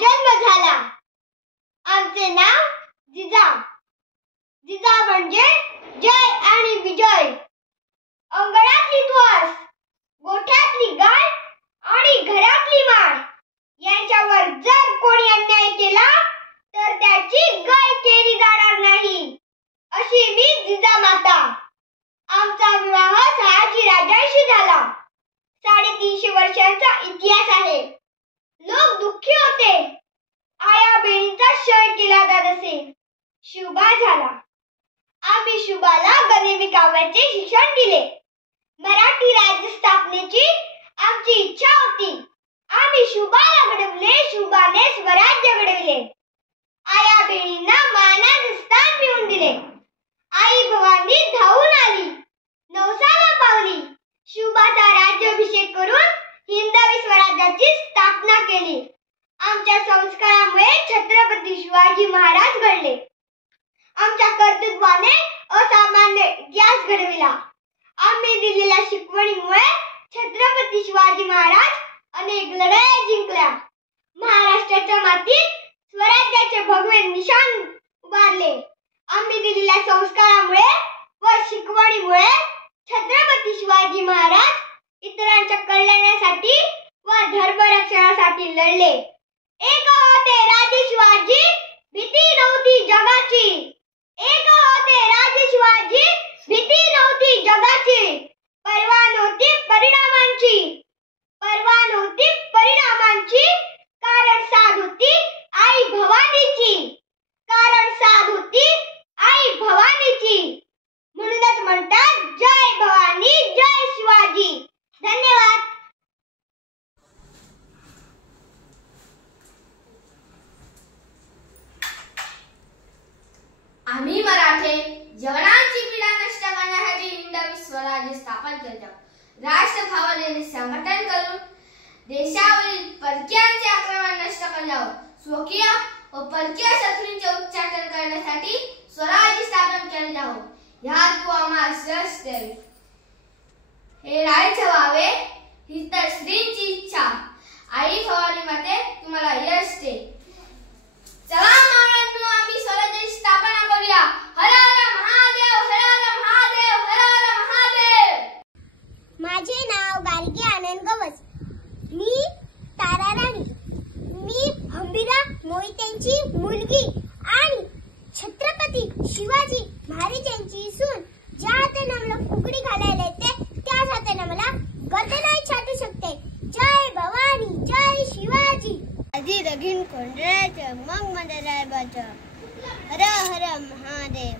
जन्म झाला. आमचे नाव जिजा. जिजा म्हणजे जय आणि विजय. अंगणातली तुळस, गोठ्यातली गाय आणि घरातली माळ यांच्यावर जर कोणी अन्याय केला तर त्याची गय केली जाणार नाही, अशी मी जिजामाता. आमचा विवाह शहाजी राजांशी झाला. 350 वर्षांचा इतिहास आहे. लोक दुःखी होते. आया बहिणीचा छळ केला जात असे. शुभा झाला. आम्ही शुभाला गरिबी काव्याचे शिक्षण दिले. मराठी राज्य स्थापनेची आमची इच्छा होती. आम्ही शुभाला घडवले. शुभाने स्वराज्य घडविले. आया बहिणींना मानाचे स्थान मिळवून दिले. आई भवानी धावून आली. नवसाला पावली. शुभाचा राज्याभिषेक करून हिंदवी स्वराज्याची स्थापना केली. आमच्या संस्कारामुळे छत्रपती शिवाजी महाराज घडले. आमच्या कर्तृत्वाने असामान्य इतिहास घडविला. आम्ही दिलेल्या शिकवणीमुळे छत्रपती शिवाजी महाराज अनेक लढाया जिंकल्या. महाराष्ट्राच्या मातीत स्वराज्याचे भगवे निशाण उभारले. आम्ही दिलेल्या संस्कारामुळे व शिकवणीमुळे छत्रपती शिवाजी महाराज इतरांच्या कल्याणासाठी व धर्मरक्षणासाठी लढले. एक होते राजे शिवाजी, भीती नव्हती जगाची. एक होते राजे शिवाजी, भीती नव्हती जगाची. पर्वा नव्हती परिणामांची. पर्वा नव्हती परिणामांची. कारण साध होती आई भवानीची. कारण साध होती आई भवानीची. म्हणूनच म्हणतात जय भवानी जय शिवाजी. धन्यवाद. आम्ही मराठे जवनांची पीडा नष्ट करण्यासाठी हिंदवी स्वराज्य स्थापन केले. राष्ट्र भावनेने संघटन करून देशावरील परकीयांचे आक्रमण नष्ट करण्यावर स्वकीय व परकीय शत्रूंचे उच्चाटन करण्यासाठी स्वराज्य स्थापन केले जावं. ह्यात तू आम्हाला यश द्यावे. हे राज्य व्हावे ही तर श्रींची इच्छा. आई भवानी माते तुम्हाला यश दे. चला मावळ्यांनो, आम्ही स्वराज्याची स्थापना करूया. हर हर महादेव, हर हर महादेव, हर हर महादेव. माझे नाव गार्गी आनंद गवस. मी तारा राणी. मी अंबिरा मोहित्यांची मुलगी आणि छत्रपती शिवाजी महाराजांची सून. ज्या हाताने मला फुगडी घालायला येते त्याच हाताने मला गर्दनही छाटू शकते. जय भवानी जय शिवाजी. आधी रघीन कोंडराचं मग मंडळाचं. हर हर महादेव.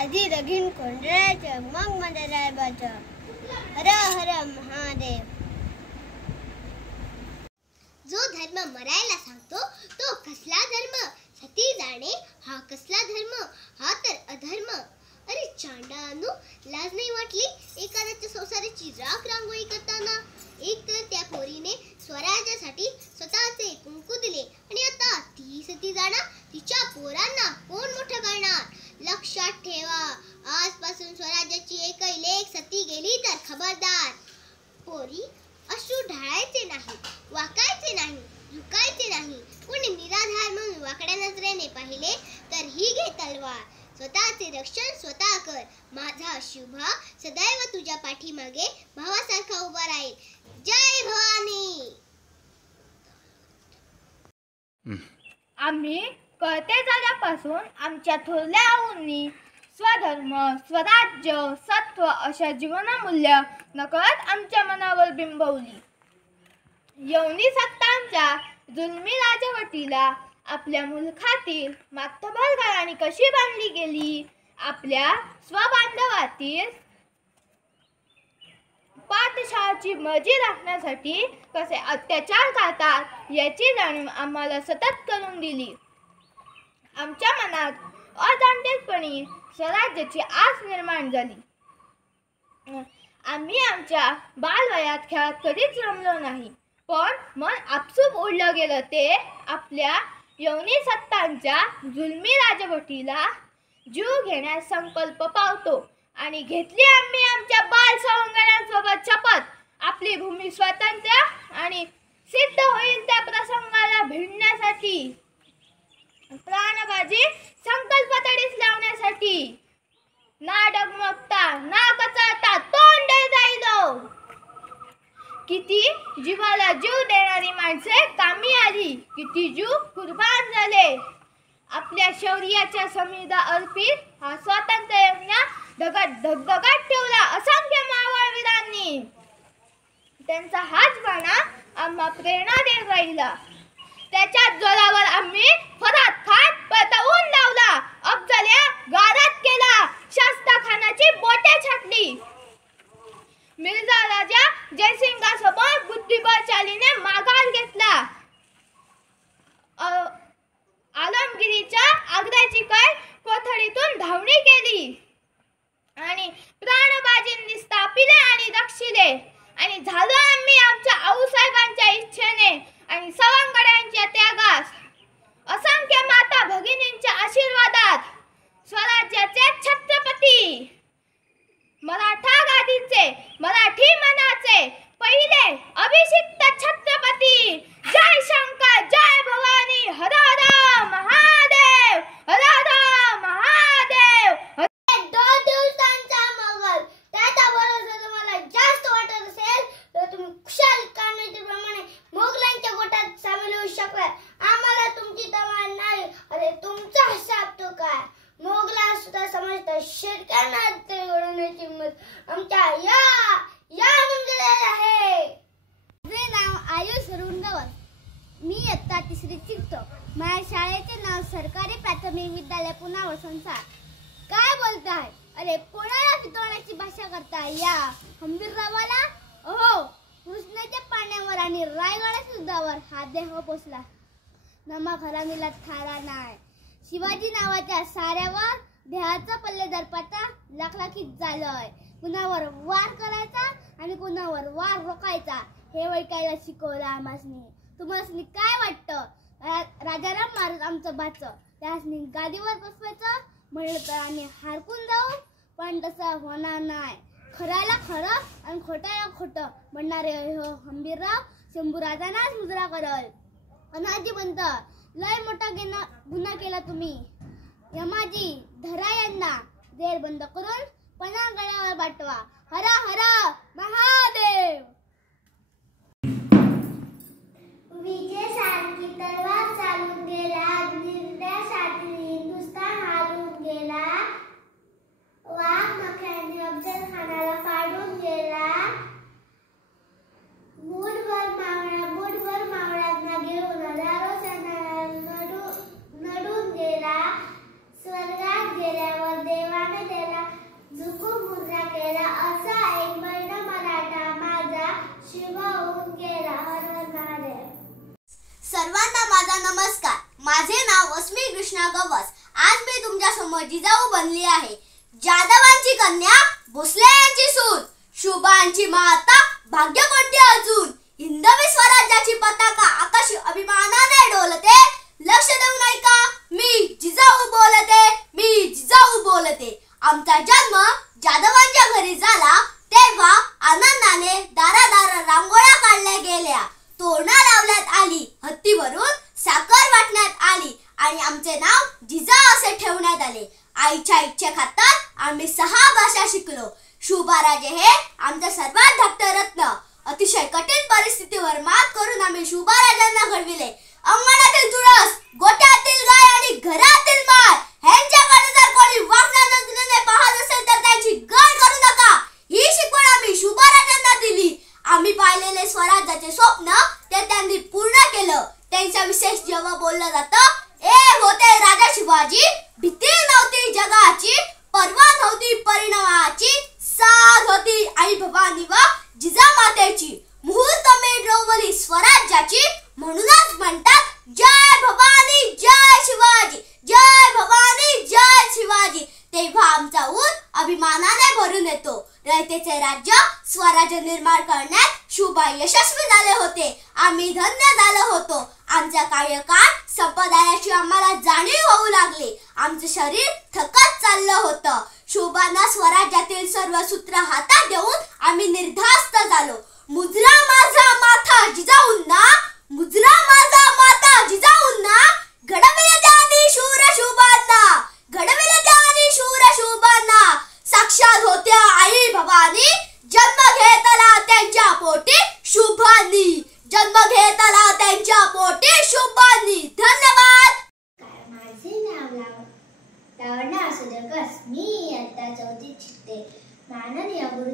आधी रघीन कोंडराचं मग मंडळाचं. हर हर महादेव. जो धर्म मरायला सांगतो तो कसला धर्म? सती जाणे हा कसला धर्म? हा तर अधर्म. अरे चांडाळांनो, लाज नाही वाटली एखाद्याच्या संसाराची राख रांगोळी करताना? एक तर त्या पोरीने स्वराज्यासाठी स्वतःचे कुंकू दिले आणि आता ती सती जाणार. तिच्या पोरांना कोण मोठं करणार? लक्षात ठेवा, आजपासून स्वराज्याची एकही लेक सती गेली तर खबरदार. पोरी, अश्रू ढाळायचे नाही, वाकायचे नाही, झुकायचे नाही. कोणी निराधार म्हणून वाकड्या नजरेने पाहिले तर ही घे तलवार. स्वतःचे रक्षण स्वतः कर. माझा शुभा सदैव तुझ्या पाठीमागे भावासारखा उभा राहील. जय भवानी. आम्ही कळते झाल्यापासून आमच्या थोरल्या आऊंनी स्वधर्म, स्वराज्य, सत्व अशा जीवनमूल्य नकळत आमच्या मनावर बिंबवली. यवनी सत्तांच्या जुलमी राजवटीला आपल्या मुलखातील मातबर घराणी कशी बांधली गेली, आपल्या स्वबांधवातील पातशाळाची मर्जी राखण्यासाठी कसे अत्याचार करतात याची जाणीव आम्हाला सतत करून दिली. आमच्या मनात अजाणतेपणी स्वराज्याची आस निर्माण झाली. आम्ही आमच्या बालवयात खेळात कधीच रमलो नाही, पण मन आपसूक ओढलं गेलं ते आपल्या यवनी सत्तांच्या जुलमी राजवटीला जीव घेण्यास संकल्प पावतो आणि घेतली आम्ही आमच्या बाल सवंगड्यांसोबत शपथ. आपली भूमी स्वतंत्र आणि सिद्ध होईल त्या किती जीवाला जीव देणारी माणसे कामी आली, किती जीव कुर्बान झाले. आपल्या शौर्याच्या समिधा अर्पित हा स्वातंत्र्य यज्ञ धगधगाट ठेवला असंख्य मावळवीरांनी. त्यांचा हाच बाणा आम्हा प्रेरणा देत राहिला. त्याच्याच जोरावर आम्ही फरात खान पळवून लावला, अफजल्या गारात केला, शास्ता खानाची बोटे छाटली. मिर्झा राजा जयसिंगासमोर बुद्धिबळ चालीने माघार घेतला. आलमगिरीच्या आग्र्याची काय कोथळीतून धावणी केली आणि प्राणबाजींनी स्थापिले आणि रक्षिले. आणि झालो आम्ही आमच्या आऊसाहेबांच्या इच्छेने आणि सवंगड्यांच्या त्यागास, असंख्य माता भगिनींच्या आशीर्वादात स्वराज्याचे छत्रपती, मराठा गादीचे, मराठी मनाचे पहिले अभिषिक्त छत्रपती. जय शंकर, जय भवानी, हर हर महादेव, हर हर महादेव. 2 दिवसांचा मोगल त्याचा भरोसा तुम्हाला जास्त वाटत असेल तर तुम्ही खुशाल कान्हाप्रमाणे मोगलांच्या गोटात सामील होऊ शकता. आम्हाला तुमची तमा नाही. अरे तुमचा हिसाब तो काय? मोगला सुद्धा समजतात शेतकऱ्यांना घडवण्याची हिंमत आमच्या या मुंजलेला आहे. माझे नाव आयुष रुंगवर. मी इयत्ता 3रीत शिकतो. माझ्या शाळेचे नाव सरकारी प्राथमिक विद्यालय पुणा वसंतसार. काय बोलताय? अरे कोणाला फितवण्याची भाषा करताय या हंबीररावाला? अहो, कृष्णाच्या पाण्यावर आणि रायगडाच्या दुधावर हा देह पोचला. नमक हरामीला थारा नाही. शिवाजी नावाच्या साऱ्यावर देहाचा पल्लेदार पाटा लाखलाखीत झालंय. कुणावर वार करायचा आणि कुणावर वार रोखायचा हे वैकायला शिकवलं आम्हासनी. तुम्हाला काय वाटतं? राजाराम महाराज आमचं बाचं, त्यासनी गादीवर बसवायचं म्हणलं तर आम्ही हारकून जाऊ, पण तसं होणार नाही. खऱ्याला खरं आणि खोट्याला खोटं म्हणणारे हंबीरराव शंभूराजांनाच मुजरा करल. अनाजी बनत लय मोठा गुन्हा केला तुम्ही. यमाजी धरा यांना, जेल बंद करून पणागडावर पाठवा. हर हर महादेव. विजयसारखी तलवार चालून गेला, निर्दयासाठी हिंदुस्थान हारून गेला. वाघ नख्याने अफजल खानाला फाडून गेला. बुटभर मावळ्यांना घेऊन हजारो सैन्याला नडून गेला. स्वर्गात गेल्यावर देवाने त्याला झुकून मुद्रा केला. असा एक बैल मराठा माझा शिव होऊन गेला. हर हर महादेव. सर्वांना माझा नमस्कार. माझे नाव अस्मी कृष्णा गवस. आज मी तुमच्या समोर जिजाऊ बनली आहे. जाधवांची कन्या, भोसले यांची सून, शुभांची माता, भाग्य कोणती अजून. हिंदवी स्वराज्याची पताका आकाशी अभिमानाने डोलते. लक्ष देऊन ऐका, मी जिजाऊ बोलते, मी जिजाऊ बोलते. आमचा जन्म जाधवांच्या घरी झाला तेव्हा आनंदाने दारादार रांगोळ्या काढल्या गेल्या. तोरणा लावण्यात आली, हत्तीवरून साखर वाटण्यात आली आणि आमचे नाव जिजा असे ठेवण्यात आले. आईच्या इच्छेखातर आम्ही 6 भाषा शिकलो. शुभाराजे हे आमचा सर्वात धाकटे रत्न. अतिशय कठीण परिस्थितीवर मात करून आम्ही शुभाराजांना घडविले. अंगणातील तुळस, गोठ्यातील गाय आणि घरातील माळ ह्यांच्याकडे जर कोणी वागण्या नजरेने पाहत असेल तर त्यांची गय करू नका. ही शिकवण आम्ही शुभाराजांना दिली. आम्ही पाहिलेले स्वराज्याचे स्वप्न ते त्यांनी पूर्ण केलं. त्यांच्या विशेष जेव्हा बोललं जातं, ए होते राजा शिवाजी, भीती नव्हती जगाची, परवा नव्हती परिणामाची, साथ होती आई भवानी व जिजामातेची, मुहूर्त मिळवली स्वराज्याची. म्हणूनच म्हणतात जय भवानी जय शिवाजी, जय भवानी जय शिवाजी. तेव्हा आमचा ऊर अभिमानाने भरून येतो. रयतेचे राज्य स्वराज्य निर्माण करण्यात शुभा यशस्वी झाले होते. आम्ही धन्य झालो होतो. आमचा कार्यकाळ संपदायाची आम्हाला जाणीव होऊ लागली. आमचे शरीर थकत चाललं होतं. शुभांना स्वराज्यातील सर्व सूत्र हातात देऊन आम्ही निर्धास्त झालो. मुजरा माझा माथा जिजाऊंना, मुजरा माझा माथा जिजाऊंना, घडविले त्यांनी शूर शुभांना, घडविले त्यांनी शूर शुभांना. साक्षात होत्या आई भवानी, जन्म घेतला त्यांच्या पोटी.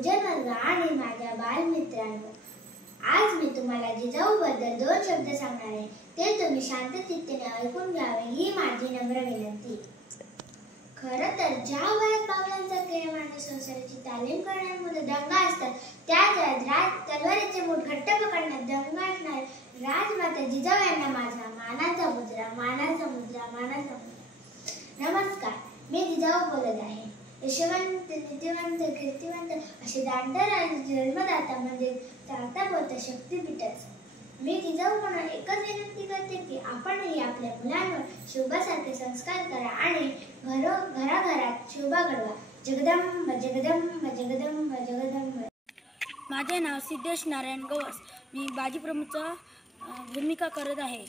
गुरुजन वर्ग आणि माझ्या बालमित्रांनो, आज मी तुम्हाला जिजाऊबद्दल 2 शब्द सांगणार आहे. ते तुम्ही शांत चित्ताने ऐकून घ्यावे ही माझी नम्र विनंती. खरं तर ज्या वयात बावलांचा प्रेम आणि संसाराची तालीम करणारे मुलं दंग असतात, त्या वयात तलवारीचे मूठ घट्ट पकडण्यात दंग असणार राजमाता जिजाऊ यांना माझा मानाचा मुजरा. नमस्कार, मी जिजाऊ बोलत आहे. यशवंत, नीतिवंत, कीर्तिवंत असे दांडर आणि जन्मदाता म्हणजे चालता बोलता शक्तीपीठच. मी जिजाऊ म्हणून एकच विनंती करते की आपणही आपल्या मुलांवर शोभासारखे संस्कार करा आणि घराघरात शोभा घडवा. जगदंब जगदंब जगदंब जगदंब. माझे नाव सिद्धेश नारायण गवस. मी बाजी प्रमुखचा भूमिका करत आहे.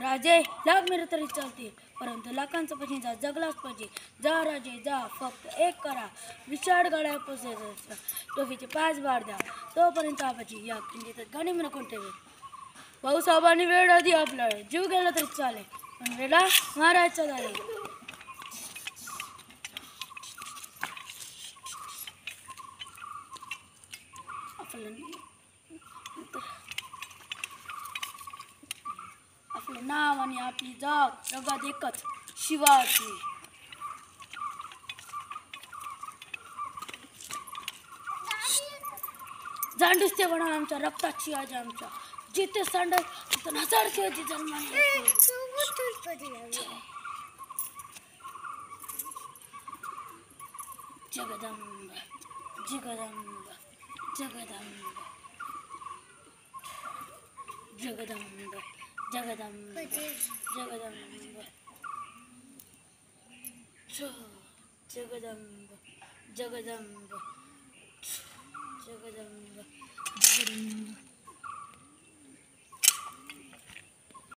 राजे लाख मेरे तरी चालतील, परंतु लाखांचा पतीचा जगलाच पाहिजे. जा राजे जा, फक्त एक करा, विशाळ गळ्या पोचायचा, टोपीचे 5 बार द्या, तोपर्यंत आपाची या खिंडीत गाणी म्हणा कोणते वेळ. भाऊसाहेबांनी वेळ आधी आपला जीव गेला तरी चालेल, पण वेळा मारायचा झाले. आपलं नाव आणि आपली जात जगात एकच, शिवाजी. जांडूस ते म्हणा आमच्या रक्तात शिवाजी आमच्या, जिथे सांडल तिथं 1000 शिवाजी जन्माला. जगदंब जगदंब जगदंब जगदंब जगदंब जगदंब जगदंब जगदंब जगदंब जगदंब.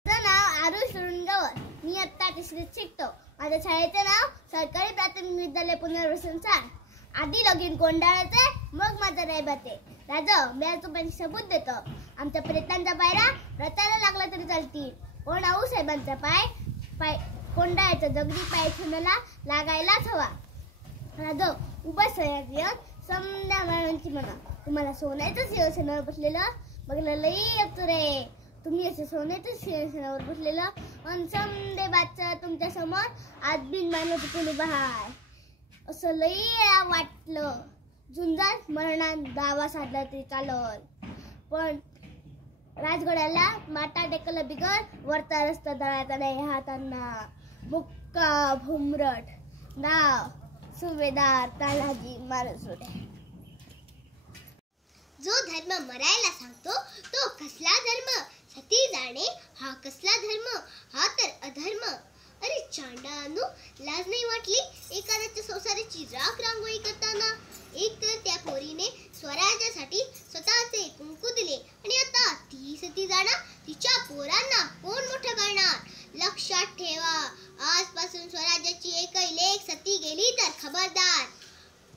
माझं नाव आरुष रुंगवर. मी आत्ता 3रीत शिकतो. माझ्या शाळेचं नाव सरकारी प्राथमिक विद्यालय पुनर्वसन 4. आधी लगीन कोंडाळाचे, मग माझं रायबाते. राजा मी आजोबांनी सबूत देतो. आमच्या प्रेतांचा पायरा रताला लागला तरी चालतील, पण आऊसाहेबांचा पाय कोंडाळ्याचा दगडी पाय खुनाला लागायलाच हवा. राजा उभा सह्यात येऊन समद्या मानांची म्हणा. तुम्हाला सोन्याचं सिंहासनावर बसलेलं बघलं लई येतो रे. तुम्ही असे सोन्याचं सिंहासनावर बसलेलं आणि समदे बादशाह तुमच्या समोर आदबीन मानव तिकडून उभा आहे असं लई वाटलं. झुंजात मरणात दावा साधला तरी चालल, पण राजगडाला माता टेकलं बिगर वरता रस्ता दळायचा नाही हातांना. मुक्का भुमरट नाव सुभेदार तानाजी मारसुडे. जो धर्म मरायला सांगतो तो कसला धर्म? सती जाणे हा कसला धर्म? हा तर अधर्म. अरे चांडाळांनो, लाज नाही वाटली एखाद्याच्या संसाराची राख रांगोळी करताना? एक तर त्या पोरीने स्वराज्यासाठी स्वतःचे कुंकू दिले आणि आता ती सती जाणार. तिच्या पोरांना कोण मोठं करणार? लक्षात ठेवा, आजपासून स्वराज्याची एकही लेक सती गेली तर खबरदार.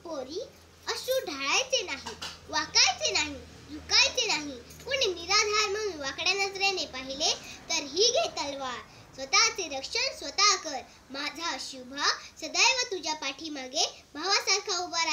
पोरी अश्रू ढाळायचे नाही, वाकायचे नाही, झुकायचे नाही. कोणी निराधार म्हणून वाकड्या नजरेने पाहिले तर ही घे तलवार. स्वतःचे रक्षण स्वतः कर. माझा शुभा सदैव तुझ्या पाठीमागे भावासारखा उभा